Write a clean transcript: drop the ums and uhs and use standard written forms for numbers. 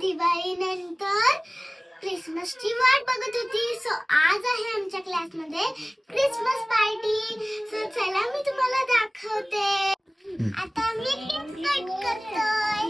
दिवाळी नंतर क्रिसमसची वाट बघत होती. सो आज आहे आमच्या क्लासमध्ये क्रिसमस पार्टी. सो चला मी तुम्हाला दाखवते. आता मी केक कट करतोय.